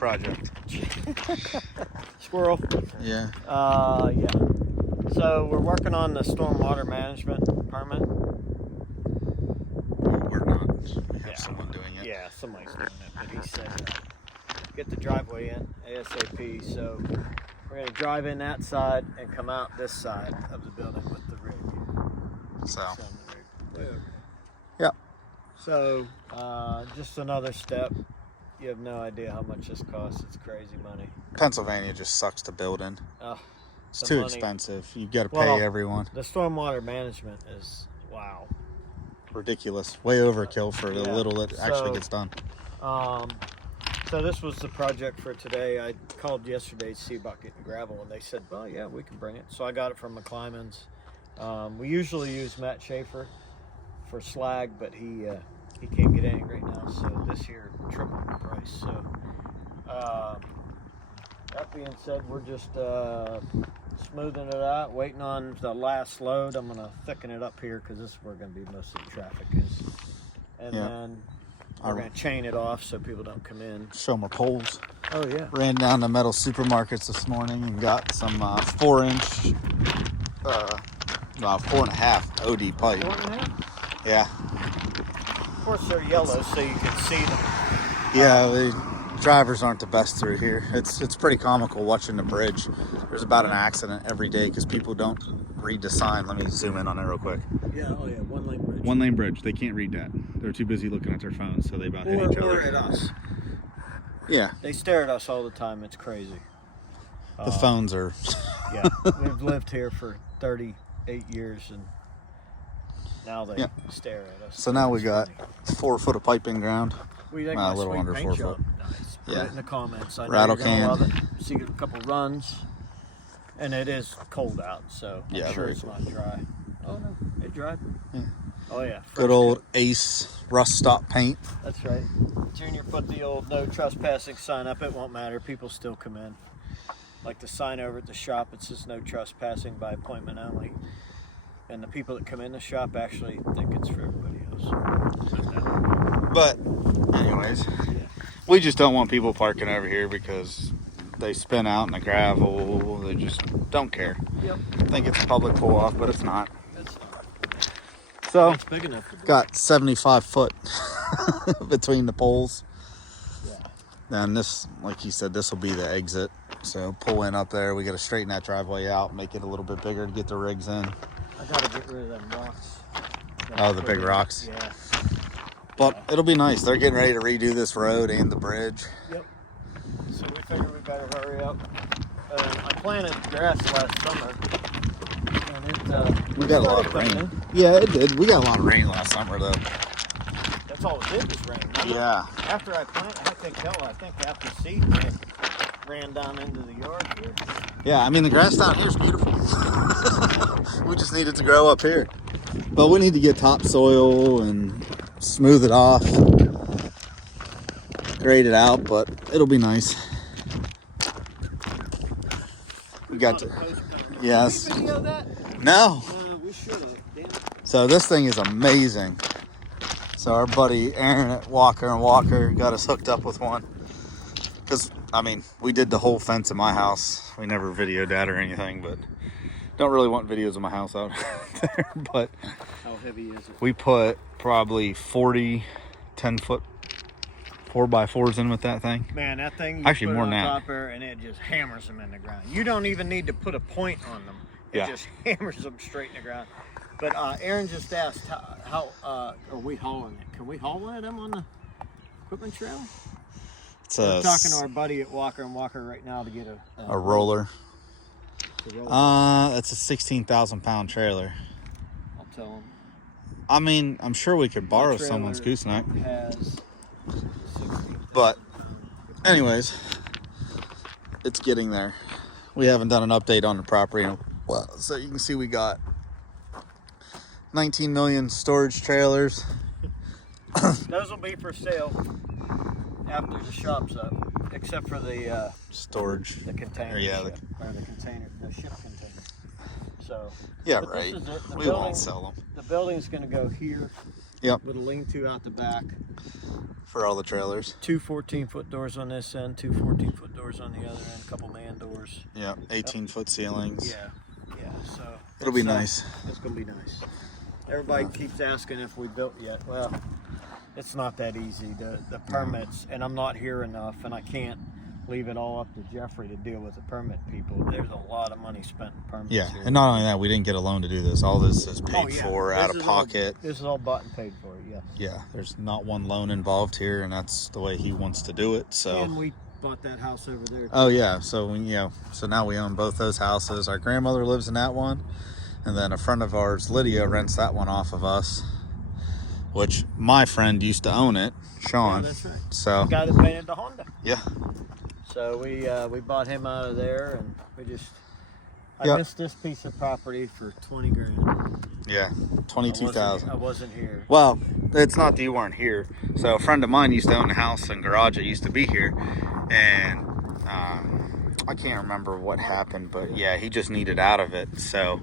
project? Squirrel. Yeah. Yeah. So we're working on the stormwater management permit. Well, we're not. We have someone doing it. Yeah, somebody's doing it. But he said get the driveway in ASAP. So we're going to drive in that side and come out this side of the building with the rig. So. Yeah. So just another step. You have no idea how much this costs. It's crazy money. Pennsylvania just sucks to build in. It's too expensive. You've got to pay everyone. The stormwater management is, wow. Ridiculous. Way overkill for the little that actually gets done. So this was the project for today. I called yesterday to see about getting gravel, and they said, well, yeah, we can bring it. So I got it from McClymonds. We usually use Matt Schaefer for slag, but he can't get any right now, so this here tripled the price. So that being said, we're just smoothing it out, waiting on the last load. I'm going to thicken it up here because this is where going to be most of the traffic is. And then we're going to chain it off so people don't come in. Show my poles. Oh, yeah. Ran down to Metal Supermarkets this morning and got some 4-inch, 4.5 OD pipe. 4.5? Yeah. Of course, they're yellow so you can see them. Yeah, the drivers aren't the best through here. It's pretty comical watching the bridge. There's about an accident every day because people don't read the sign. Let me zoom in on it real quick. Yeah, oh yeah, one-lane bridge. One-lane bridge. They can't read that. They're too busy looking at their phones, so they about hit each other. Or at us. Yeah. They stare at us all the time. It's crazy. The phones are... Yeah, we've lived here for 38 years, and now they stare at us. So now we got 4 foot of piping ground. We think a little under 4 foot. Nice. Put it in the comments. I know Rattle you're gonna can. love it. See a couple runs, and it is cold out, so I'm sure it's not dry. Oh no, it dried. Yeah. Oh yeah. Good old Ace rust stop paint. That's right. Junior put the old no trespassing sign up. It won't matter. People still come in. Like the sign over at the shop, it says no trespassing by appointment only. And the people that come in the shop actually think it's for everybody else. But anyways, we just don't want people parking over here because they spin out in the gravel. They just don't care. Yep. Think it's a public pull-off, but it's not. It's not. So, It's big enough to do. got 75 foot between the poles. Yeah. And this, like you said, this will be the exit. So pull in up there. We got to straighten that driveway out, make it a little bit bigger to get the rigs in. I got to get rid of them rocks. Oh, the big rocks. Yeah. But it'll be nice. They're getting ready to redo this road and the bridge. Yep. So we figured we better hurry up. I planted grass last summer, and it We got a lot of rain. Yeah, it did. We got a lot of rain last summer, though. That's all it did was rain. Yeah. After I planted, I think half the seed ran down into the yard here. Yeah, I mean, the grass down here is beautiful. We just need it to grow up here. But we need to get topsoil and smooth it off, grade it out, but it'll be nice. We got to, yes. Did we video that? No. We should have. Damn it. So this thing is amazing. So our buddy Aaron at Walker got us hooked up with one. Because, I mean, we did the whole fence in my house. We never videoed that or anything, but don't really want videos of my house out there. But how heavy is it? we put probably 40 10-foot 4x4s in with that thing. Man, that thing, actually more than that. Top there and it just hammers them in the ground. You don't even need to put a point on them. It just hammers them straight in the ground. But Aaron just asked, how are we hauling it? Can we haul one of them on the equipment trail? We're talking to our buddy at Walker & Walker right now to get a roller. That's a 16,000-pound trailer. I'll tell him. I mean, I'm sure we could borrow someone's gooseneck. But anyways, it's getting there. We haven't done an update on the property. Well, so you can see we got 19 million storage trailers. Those will be for sale after the shop's up, except for the storage, the container, the ship container. So yeah, right. We won't sell them. The building's going to go here, Yep. With a lean-to out the back. For all the trailers. 2 14-foot doors on this end, 2 14-foot doors on the other end, a couple man doors. Yeah, 18-foot ceilings. Yeah. So it'll be nice. It's gonna be nice. Everybody keeps asking if we built yet. Well, it's not that easy. The permits, and I'm not here enough, and I can't leave it all up to Jeffrey to deal with the permit people. There's a lot of money spent in permits. Yeah, here. and not only that, we didn't get a loan to do this. All this is paid for out of pocket. This is all bought and paid for. Yes. Yeah, there's not one loan involved here, and that's the way he wants to do it. So. And we bought that house over there. Oh yeah, so so now we own both those houses. Our grandmother lives in that one, and then a friend of ours, Lydia, rents that one off of us. Which my friend used to own it, Sean. Yeah, that's right. So. The guy that painted the Honda. Yeah. So we bought him out of there, and I missed this piece of property for 20 grand. Yeah, 22,000. I wasn't here. Well, it's not that you weren't here. So a friend of mine used to own a house and garage that used to be here, and I can't remember what happened, but yeah, he just needed out of it. So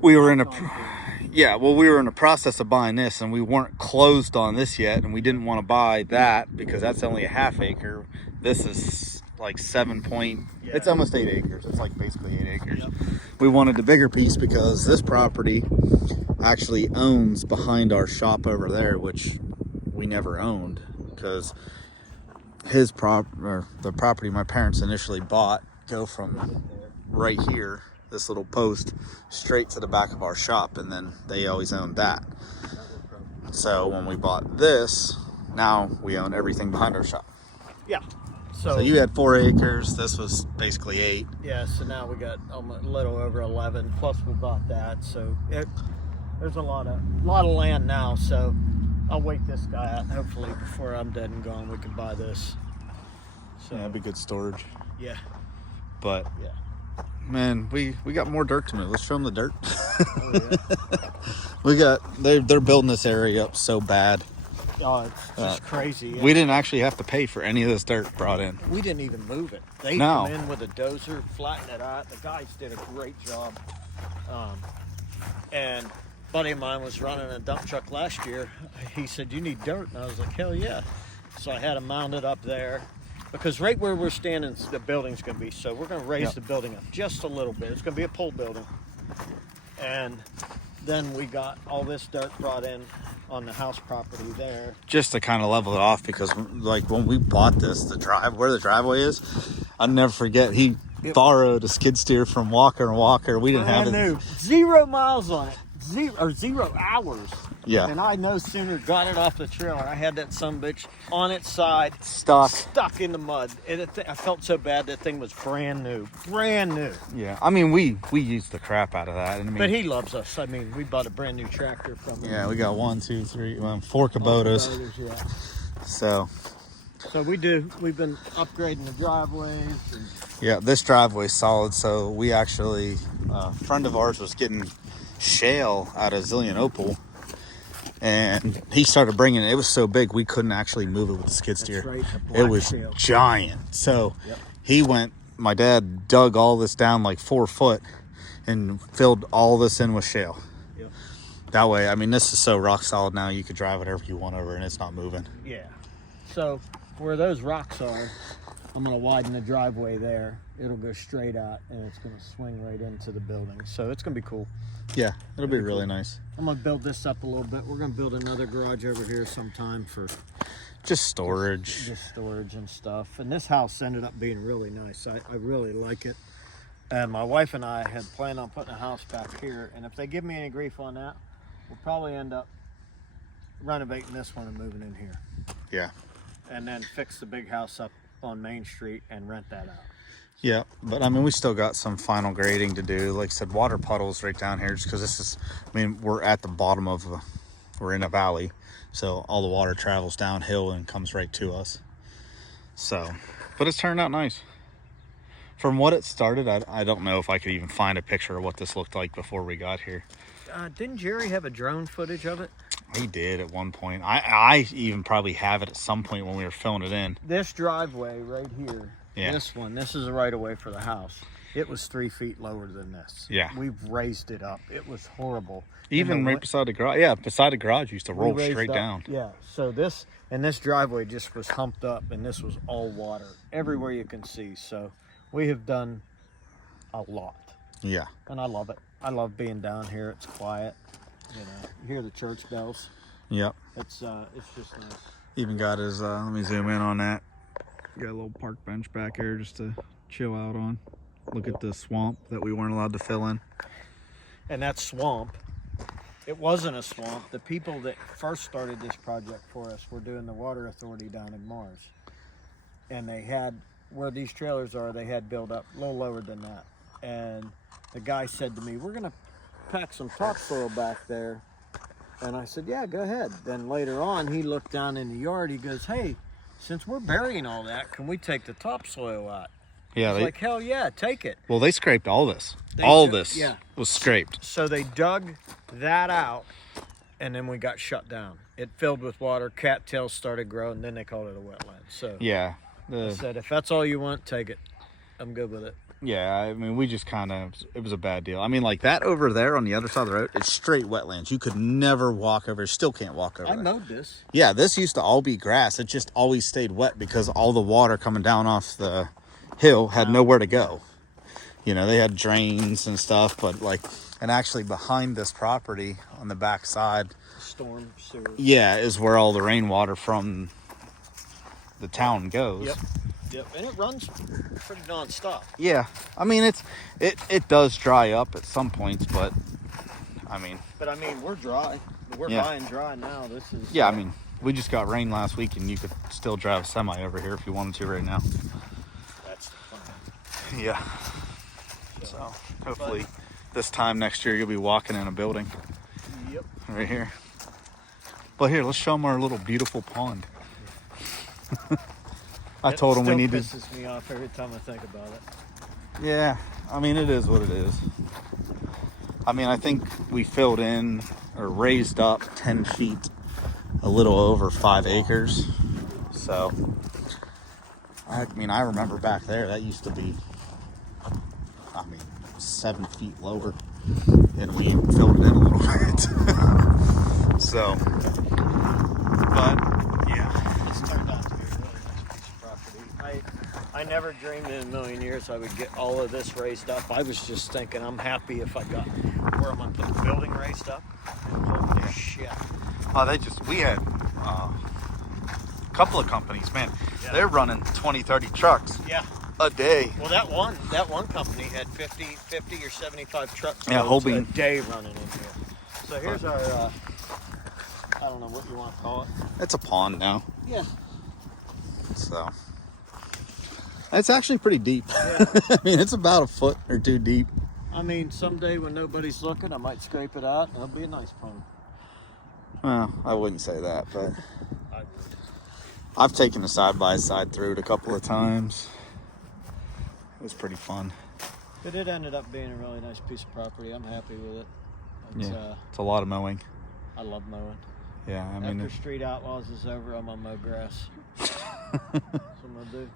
we were in a process of buying this, and we weren't closed on this yet, and we didn't want to buy that because that's only a half acre. This is like it's almost 8 acres. It's like basically 8 acres. Yep. We wanted the bigger piece because this property actually owns behind our shop over there, which we never owned, because the property my parents initially bought go from right here, this little post, straight to the back of our shop, and then they always owned that. So when we bought this, now we own everything behind our shop. Yeah. So you had 4 acres. This was basically 8. Yeah. So now we got a little over 11. Plus we bought that. So there's a lot of land now. So I'll wait this guy out. And hopefully before I'm dead and gone, we can buy this. So yeah, that'd be good storage. Yeah. But yeah, man, we got more dirt to move. Let's show them the dirt. Oh, yeah. They're building this area up so bad. Oh, it's just crazy. Yeah. We didn't actually have to pay for any of this dirt brought in. We didn't even move it. They come in with a dozer, flatten it out. The guys did a great job. And a buddy of mine was running a dump truck last year. He said, "You need dirt," and I was like, "Hell yeah!" So I had him mounted up there, because right where we're standing, the building's going to be. So we're going to raise the building up just a little bit. It's going to be a pole building, and then we got all this dirt brought in on the house property there, just to kind of level it off, because like when we bought this, where the driveway is, I'll never forget, he borrowed a skid steer from Walker and Walker. We didn't have it. 0 miles on it, 0 hours. Yeah. And I no sooner got it off the trailer, I had that sumbitch on its side, stuck in the mud. And I felt so bad. That thing was brand new. Yeah, I mean, we used the crap out of that. I mean, but he loves us. I mean, we bought a brand new tractor from him. Yeah, we got 4 Kubotas. Yeah. So we do. We've been upgrading the driveways. Yeah, this driveway's solid. So we actually, a friend of ours was getting shale out of Zillion Opal, and he started bringing it. It was so big we couldn't actually move it with the skid steer. Right, it was shale. Giant. So my dad dug all this down like 4 foot and filled all this in with shale. Yep. That way, I mean, this is so rock solid now, you could drive whatever you want over and it's not moving. Yeah. So where those rocks are, I'm going to widen the driveway there. It'll go straight out, and it's going to swing right into the building. So it's going to be cool. Yeah, it'll be really nice. I'm going to build this up a little bit. We're going to build another garage over here sometime for just storage. Just storage and stuff. And this house ended up being really nice. I really like it. And my wife and I had planned on putting a house back here. And if they give me any grief on that, we'll probably end up renovating this one and moving in here. Yeah. And then fix the big house up on Main Street and rent that out. Yeah, but I mean, we still got some final grading to do. Like I said, water puddles right down here, just because this is, I mean, we're at the bottom of, we're in a valley. So all the water travels downhill and comes right to us. So, but it's turned out nice. From what it started, I don't know if I could even find a picture of what this looked like before we got here. Didn't Jerry have a drone footage of it? He did at one point. I even probably have it at some point when we were filling it in. This driveway right here, this is a right of way for the house. it was 3 feet lower than this. Yeah. We've raised it up. It was horrible. Even right beside the garage. Yeah, beside the garage, you used to roll straight down. Yeah. So this driveway just was humped up, and this was all water everywhere you can see. So we have done a lot. Yeah. And I love it. I love being down here. It's quiet. You know, you hear the church bells. Yep. It's just nice. Even got his, let me zoom in on that. Got a little park bench back here just to chill out on. Look at the swamp that we weren't allowed to fill in. And that swamp, it wasn't a swamp. The people that first started this project for us were doing the water authority down in Mars. And they had, where these trailers are, they had built up a little lower than that. And the guy said to me, we're going to pack some topsoil back there. And I said, yeah, go ahead. Then later on, he looked down in the yard. He goes, hey, since we're burying all that, can we take the topsoil out? Yeah, like, hell yeah, take it. Well, they scraped all this. This was scraped. So they dug that out, and then we got shut down. It filled with water, cattails started growing, then they called it a wetland. So yeah, I said, if that's all you want, take it. I'm good with it. Yeah, I mean, we just kind of, it was a bad deal. I mean, like that over there on the other side of the road, it's straight wetlands. You could never walk over, still can't walk over. I mowed this. Yeah, this used to all be grass. It just always stayed wet because all the water coming down off the hill had nowhere to go. You know, they had drains and stuff, but like, and actually behind this property on the back side, storm sewer. Yeah, is where all the rainwater from the town goes. Yep, and it runs pretty non-stop. Yeah, I mean, it does dry up at some points, but I mean. But I mean, we're dry. We're high and dry now. This is. Yeah, I mean, we just got rain last week, and you could still drive a semi over here if you wanted to right now. That's fun. Yeah. So hopefully this time next year you'll be walking in a building. Yep. Right here. But here, let's show them our little beautiful pond. I told him we need to. It pisses me off every time I think about it. Yeah, I mean, it is what it is. I mean, I think we filled in or raised up 10 feet, a little over 5 acres. So, I mean, I remember back there, that used to be, 7 feet lower, and we filled it in a little bit. So, but yeah, it's turned out to be a really nice piece of property. I never dreamed in a million years I would get all of this raised up. I was just thinking I'm happy if I got where I'm gonna put the building raised up. Holy shit. We had a couple of companies, man. Yeah. They're running 20, 30 trucks a day. Well, that one company had 50 or 75 trucks a day running in here. So here's our, I don't know what you want to call it. It's a pond now. Yeah. So it's actually pretty deep. Yeah. I mean, it's about a foot or two deep. I mean, someday when nobody's looking, I might scrape it out, and it'll be a nice pond. Well, I wouldn't say that, but I would. I've taken a side-by-side through it a couple of times. It was pretty fun. But it ended up being a really nice piece of property. I'm happy with it. It's a lot of mowing. I love mowing. Yeah, I mean, after Street Outlaws is over, I'm gonna mow grass. That's what I'm gonna do.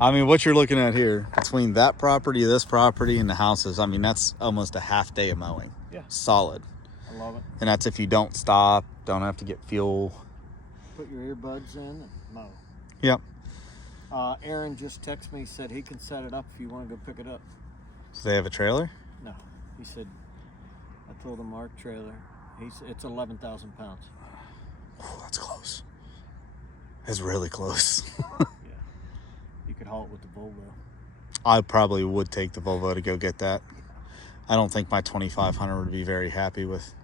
I mean, what you're looking at here, between that property, this property, and the houses, I mean, that's almost a half day of mowing. Yeah. Solid. I love it. And that's if you don't stop, don't have to get fuel. Put your earbuds in and mow. Yep. Aaron just texted me, said he can set it up if you want to go pick it up. Do they have a trailer? No. He said, I told him our trailer. It's 11,000 pounds. Oh, that's close. It's really close. Yeah. You could haul it with the Volvo. I probably would take the Volvo to go get that. I don't think my 2500 would be very happy with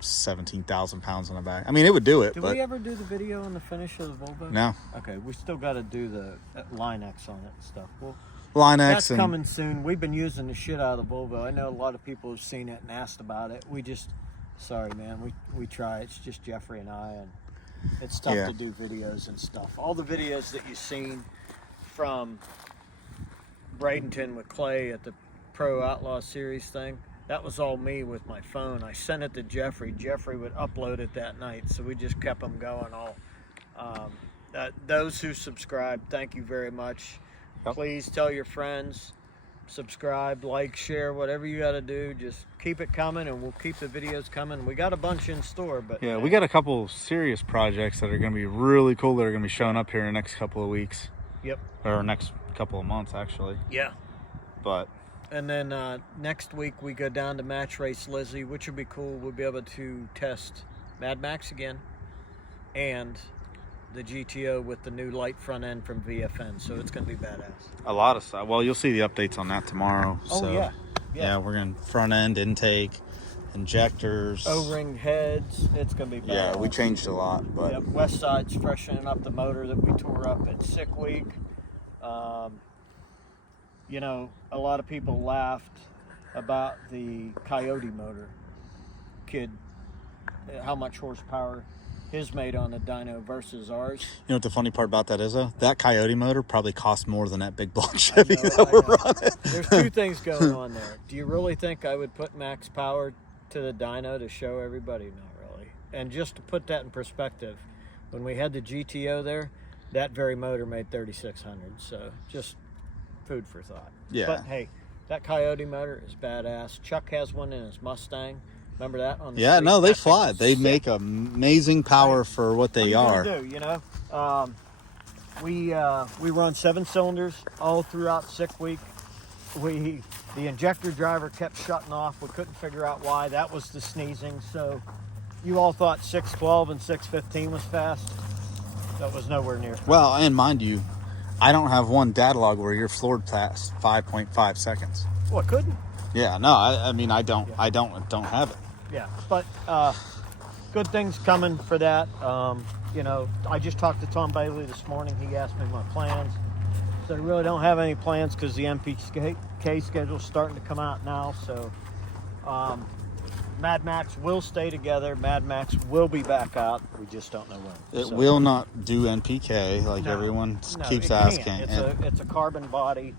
17,000 pounds on the back. I mean, it would do it. Did we ever do the video on the finish of the Volvo? No. Okay, we still got to do the Line X on it and stuff. Well, Line X. That's coming soon. We've been using the shit out of the Volvo. I know a lot of people have seen it and asked about it. Sorry, man. We try. It's just Jeffrey and I, and it's tough to do videos and stuff. All the videos that you've seen from Bradenton with Clay at the Pro Outlaw Series thing, that was all me with my phone. I sent it to Jeffrey. Jeffrey would upload it that night, so we just kept them going all. Those who subscribe, thank you very much. Yep. Please tell your friends, subscribe, like, share, whatever you got to do. Just keep it coming, and we'll keep the videos coming. We got a bunch in store, but yeah, we got a couple serious projects that are going to be really cool that are going to be showing up here in the next couple of weeks. Yep. Or next couple of months, actually. Yeah. But and then next week we go down to Match Race Lizzie, which will be cool. We'll be able to test Mad Max again and the GTO with the new light front end from VFN. So it's going to be badass. A lot of stuff. Well, you'll see the updates on that tomorrow. Oh, so, yeah. Yeah, we're going to front end, intake, injectors. O-ring heads. It's going to be badass. Yeah, we changed a lot. But yep. West Side's freshening up the motor that we tore up at Sick Week. You know, a lot of people laughed about the Coyote motor. Kid, how much horsepower his made on the dyno versus ours. You know what the funny part about that is, though? That Coyote motor probably costs more than that big block Chevy that we're running. There's two things going on there. Do you really think I would put max power to the dyno to show everybody? Not really. And just to put that in perspective, when we had the GTO there, that very motor made 3,600. So just food for thought. Yeah. But hey, that Coyote motor is badass. Chuck has one in his Mustang. Remember that on the Yeah, street? no, they That fly. thing's They sick. make amazing power for what they are. Do, you know? We run 7 cylinders all throughout Sick Week. The injector driver kept shutting off. We couldn't figure out why. That was the sneezing. So you all thought 612 and 615 was fast. That was nowhere near fast. Well, and mind you, I don't have one data log where you're floored past 5.5 seconds. Well, it couldn't. Yeah, no, I mean, I don't have it. Yeah, but good things coming for that. You know, I just talked to Tom Bailey this morning. He asked me my plans. So I really don't have any plans because the MPK schedule's starting to come out now. So Mad Max will stay together. Mad Max will be back out. We just don't know when. It will not do NPK like everyone keeps asking. It's a carbon body.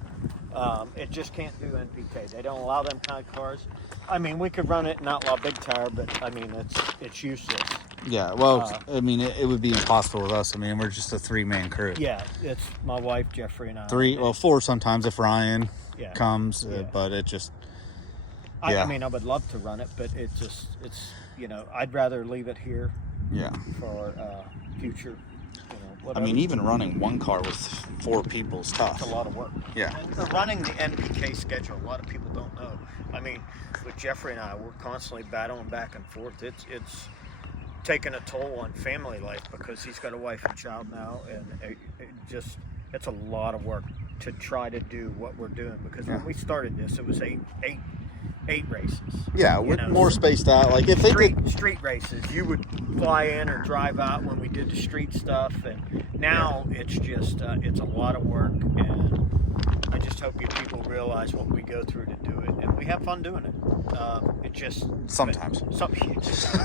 It just can't do NPK. They don't allow them kind of cars. I mean, we could run it in Outlaw Big Tire, but I mean, it's useless. Yeah, well, I mean, it would be impossible with us. I mean, we're just a 3-man crew. Yeah, it's my wife, Jeffrey, and I. 4 sometimes if Ryan comes, Yeah. But it just. I mean, I would love to run it, but it's you know, I'd rather leave it here. Yeah. For future. I mean, even running one car with 4 people is tough. It's a lot of work. Yeah. And running the NPK schedule, a lot of people don't know. I mean, with Jeffrey and I, we're constantly battling back and forth. It's taking a toll on family life because he's got a wife and child now, and it's a lot of work to try to do what we're doing. Because when we started this, it was eight races. Yeah, with more spaced out. Like if they street races, you would fly in or drive out when we did the street stuff, and now it's just it's a lot of work, and I just hope you people realize what we go through to do it, and we have fun doing it. It just sometimes. Just,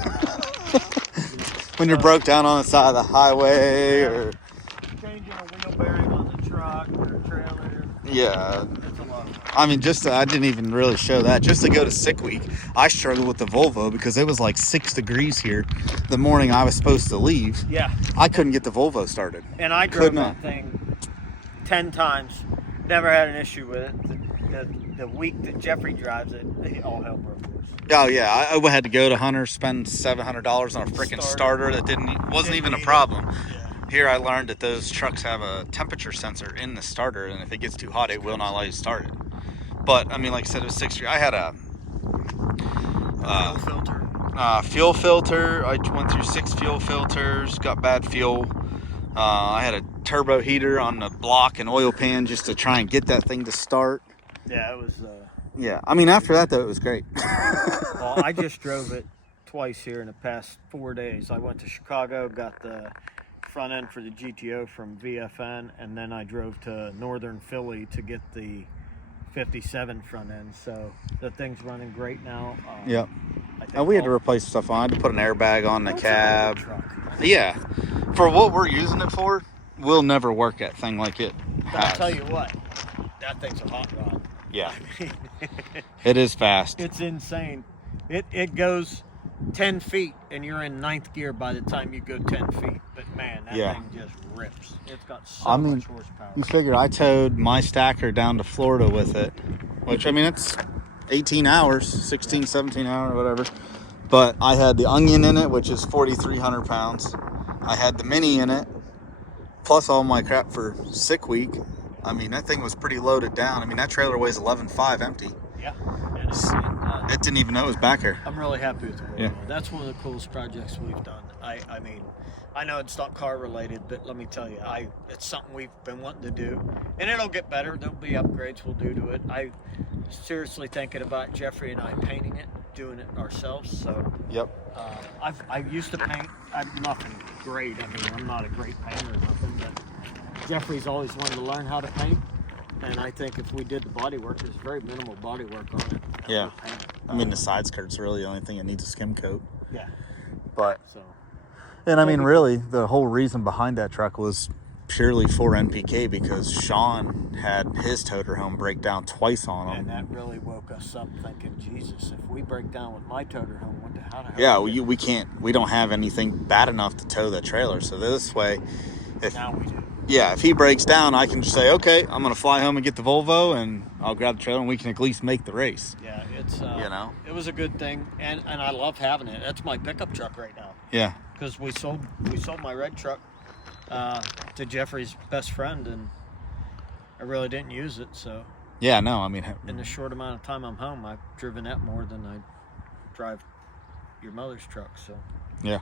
when you're broke down on the side of the highway, or changing a wheel bearing on the truck or trailer. Yeah. It's a lot of work. I mean, I didn't even really show that. Just to go to Sick Week, I struggled with the Volvo because it was like 6 degrees here the morning I was supposed to leave. Yeah. I couldn't get the Volvo started. And I drove that thing 10 times. Never had an issue with it. The week that Jeffrey drives it, all hell broke loose. Oh yeah, I had to go to Hunter, spend $700 on a freaking starter that wasn't even a problem. Yeah. Here I learned that those trucks have a temperature sensor in the starter, and if it gets too hot, it will not allow you to start it. But I mean, like I said, it was 6 years. I had a fuel filter. I went through 6 fuel filters, got bad fuel. I had a turbo heater on the block and oil pan just to try and get that thing to start. Yeah, it was. Yeah, I mean, after that though, it was great. Well, I just drove it twice here in the past 4 days. I went to Chicago, got the front end for the GTO from VFN, and then I drove to northern Philly to get the 57 front end. So the thing's running great now. Yep. And we had to replace stuff on. I had to put an airbag on the cab. Yeah. For what we're using it for, we'll never work that thing like it has. I'll tell you what, that thing's a hot rod. Yeah. It is fast. It's insane. It goes 10 feet and you're in ninth gear by the time you go 10 feet. But man, that Yeah. thing just rips. It's got so much horsepower. You figure I towed my stacker down to Florida with it, which I mean, it's 18 hours, 16, 17 hours, whatever. But I had the Onion in it, which is 4,300 pounds. I had the Mini in it, plus all my crap for sick week. I mean, that thing was pretty loaded down. I mean, that trailer weighs 11.5 empty. Yeah. It didn't even know it was back here. I'm really happy with the Volvo. Yeah. That's one of the coolest projects we've done. I mean, I know it's not car related, but let me tell you, it's something we've been wanting to do, and it'll get better. There'll be upgrades we'll do to it. I seriously thinking about Jeffrey and I painting it, doing it ourselves. So Yep. I used to paint. I'm nothing great. I mean, I'm not a great painter or nothing, but Jeffrey's always wanted to learn how to paint. And I think if we did the body work, there's very minimal body work on it. Yeah. I mean, the side skirt's really the only thing that needs a skim coat. Yeah. But, So. and I mean, really, the whole reason behind that truck was purely for NPK because Sean had his toter home break down twice on him. And that really woke us up thinking, Jesus, if we break down with my toter home, how the hell? Yeah, we don't have anything bad enough to tow the trailer. So this way, now we do. Yeah, if he breaks down, I can just say, okay, I'm going to fly home and get the Volvo, and I'll grab the trailer, and we can at least make the race. Yeah, it's, it was a good thing, and I love having it. That's my pickup truck right now. Yeah. Because we sold my red truck to Jeffrey's best friend, and I really didn't use it, so. Yeah, no, I mean. In the short amount of time I'm home, I've driven that more than I drive your mother's truck, so. Yeah.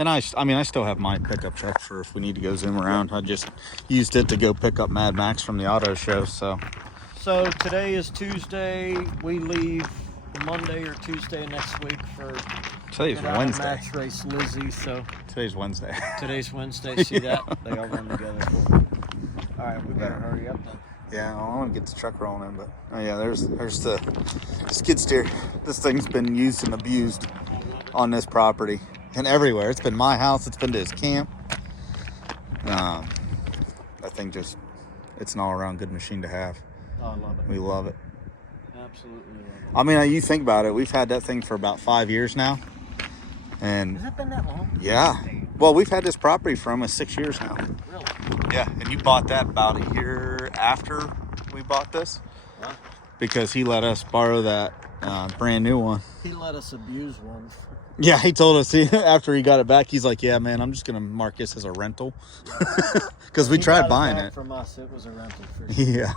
And I still have my pickup truck for if we need to go zoom around. I just used it to go pick up Mad Max from the auto show, so. So today is Tuesday. We leave Monday or Tuesday next week for today's Wednesday. Match race Lizzie. So today's Wednesday. Today's Wednesday. See that? They all run together. All right, we better hurry up then. Yeah, I want to get the truck rolling in, but oh yeah, there's the skid steer. This thing's been used and abused on this property. And everywhere. It's been my house. It's been to his camp. That thing it's an all-around good machine to have. Oh, I love it. We love it. Absolutely love it. I mean, you think about it. We've had that thing for about 5 years now. And has it been that long? Yeah. Well, we've had this property for almost 6 years now. Really? Yeah. And you bought that about a year after we bought this? Huh? Because he let us borrow that brand new one. He let us abuse one. Yeah, he told us after he got it back, he's like, yeah, man, I'm just going to mark this as a rental. Because we tried buying it. From us, it was a rental for sure. Yeah.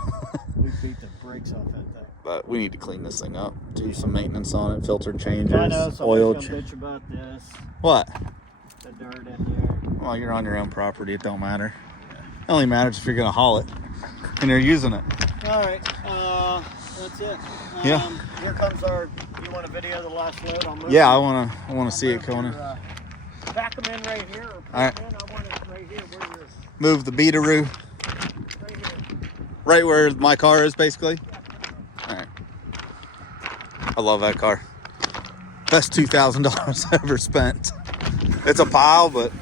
We beat the brakes off that thing. But we need to clean this thing up, do some maintenance on it, filter changes, I know, oil somebody's gonna bitch about this. What? The dirt in there. Well, you're on your own property. It don't matter. It only matters if you're going to haul it and you're using it. All right. That's it. Yeah. Here comes our. You want a video of the last load? I'll move. Yeah, I want to see it going in. Back them in right here. Or put all right. them in. I want it right here. Where you're. Move the beateroo. Right here. Right where my car is, basically. All right. I love that car. Best $2,000 ever spent. It's a pile, but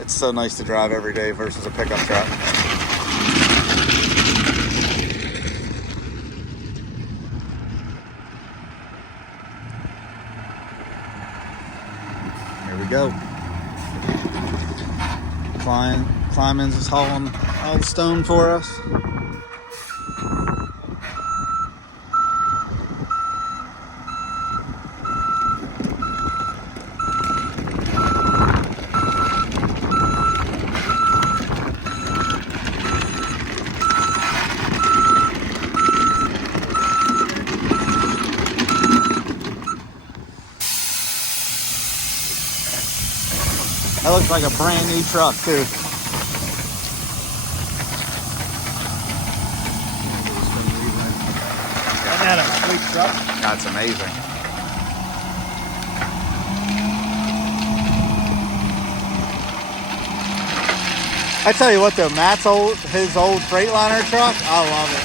it's so nice to drive every day versus a pickup truck. Here we go. Climbins is hauling all the stone for us. That looks like a brand new truck too. Isn't that a sweet truck? That's amazing. I tell you what though, his old Freightliner truck, I love it.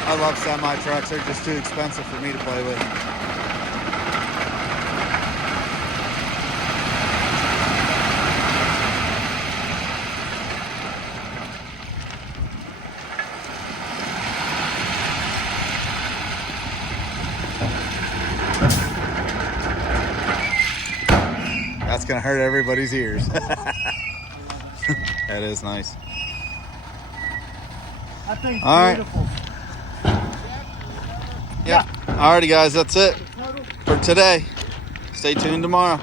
I love semi trucks. They're just too expensive for me to play with. That's gonna hurt everybody's ears. That is nice. I think All right. beautiful. Yeah. Alrighty, guys, that's it for today. Stay tuned tomorrow.